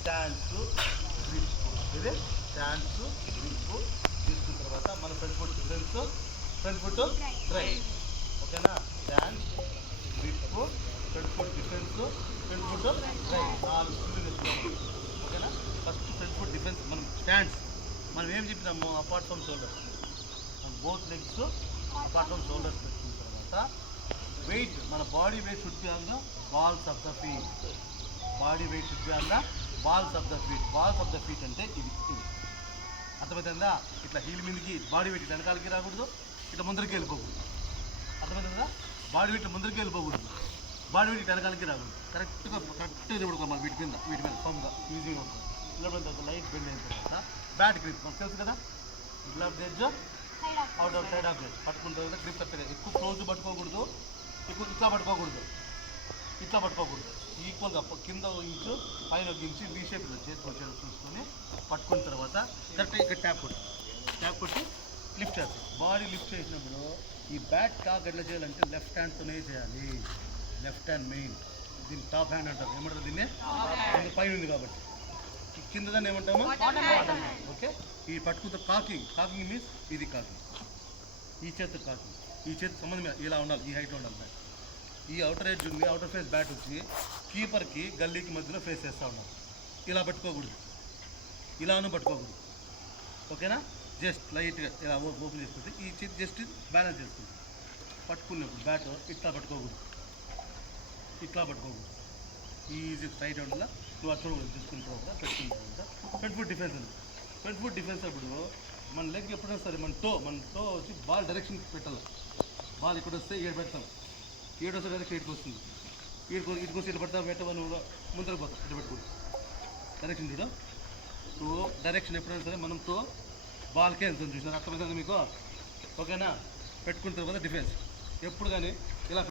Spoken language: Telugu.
స్టాండ్స్ గ్రిప్, ఇదే స్టాండ్స్ గ్రిప్ తీసుకున్న తర్వాత మన front foot defence, front foot right. ఓకేనా? Stand grip, front foot defence, front foot right. 4 స్కిల్లు తెచ్చుకోవాలి. ఓకేనా? First front foot defence. మనం స్టాండ్స్ మనం ఏం చెప్పినాము? Apart from shoulders, both legs apart from shoulders పెట్టుకున్న తర్వాత వెయిట్, మన body weight should be on the balls of the feet. Body weight should be on the balls of the feet. Balls of the feet అంటే ఇది ఇది అర్థమవుతుందా? ఇట్లా హీల్ మీదకి బాడీ వెయిట్ ఇట్లా వెనకాలకి రాకూడదు, ఇట్లా ముందరికి వెళ్ళిపోకూడదు. అర్థమవుతుందా? బాడీ వెయిట్ ముందరికి వెళ్ళిపోకూడదు, బాడీ వెయిట్ ఇట్లా వెనకాలకి రాకూడదు. కరెక్ట్గా నిలబడుకోవాలి వీటి మీద ఫోమ్గా ఈజీగా ఉంటుంది. నిలబడిన తర్వాత లైట్ బెండ్ అయిన తర్వాత బ్యాట్ గ్రిప్ మనకు తెలుసు కదా, middle of the edge, out of side of edge పట్టుకున్న తర్వాత గ్రిప్ కరెక్ట్గా. ఎక్కువ క్లోజ్ పట్టుకోకూడదు, ఎక్కువ ఇట్లా పట్టుకోకూడదు, ఇట్లా పట్టుకోకూడదు. ఈక్వల్గా కింద ఒక ఇంచు పైన ఒక ఇంచు వీ షేప్లో చేతితో చూసుకొని పట్టుకున్న తర్వాత కరెక్ట్గా ఇక్కడ ట్యాప్ కొట్టి లిఫ్ట్ చేస్తాం. బాడీ లిఫ్ట్ చేసినప్పుడు ఈ బ్యాట్ కాక్ ఎట్లా చేయాలంటే లెఫ్ట్ హ్యాండ్తోనే చేయాలి. Left hand main. దీన్ని టాప్ హ్యాండ్ అంటారు. ఏమంటారు దీన్ని? పైన ఉంది కాబట్టి. కింద దాన్ని ఏమంటాము? ఓకే. ఈ పట్టుకున్న కాకింగ్ మీన్స్ ఇది కాకింగ్. ఈ చేతి కాకింగ్, ఈ చేతి సంబంధం ఇలా ఉండాలి, ఈ హైట్లో ఉండాలి బ్యాట్. ఈ అవుటర్ ఎడ్జ్ ఉంది, అవుటర్ ఫేస్ బ్యాట్ వచ్చి కీపర్కి గల్లీకి మధ్యలో ఫేస్ చేస్తూ ఉండాలి. ఇలా పట్టుకోకూడదు, ఇలాను పట్టుకోకూడదు. ఓకేనా? జస్ట్ లైట్గా ఇలా ఓపెన్ చేసుకుంటే ఈ చేతి జస్ట్ బ్యాలెన్స్ చేసుకుంటుంది. పట్టుకున్నప్పుడు బ్యాట్ ఇట్లా పట్టుకోకూడదు, ఇట్లా పట్టుకోకూడదు. ఈజీ స్ట్రైట్ ఉండాలి. నువ్వు అక్కడ చూసుకున్న తర్వాత పెట్టుకున్న తర్వాత ఫ్రంట్ ఫుట్ డిఫెన్స్ ఉంది. ఫ్రంట్ ఫుట్ డిఫెన్స్ అప్పుడు మన లెగ్ ఎప్పుడైనా సరే మన టో వచ్చి బాల్ డైరెక్షన్ పెట్టాలి. బాల్ ఇక్కడ వస్తే ఏడు పెడతాం, ఏడు వస్తే డైరెక్ట్ ఇటుకు వస్తుంది. ఇటుకు వస్తే ఇటు పడతాం, పెట్ట నువ్వు ముందరకు పోతాం, ఇటు పెట్టుకుంటు డైరెక్షన్ చూడు. నువ్వు డైరెక్షన్ ఎప్పుడైనా సరే మనతో బాల్కే వెళ్తుంది. చూసినా అర్థమవుతుంది మీకు? ఓకేనా? పెట్టుకున్న తర్వాత డిఫెన్స్ ఎప్పుడు కానీ ఇలా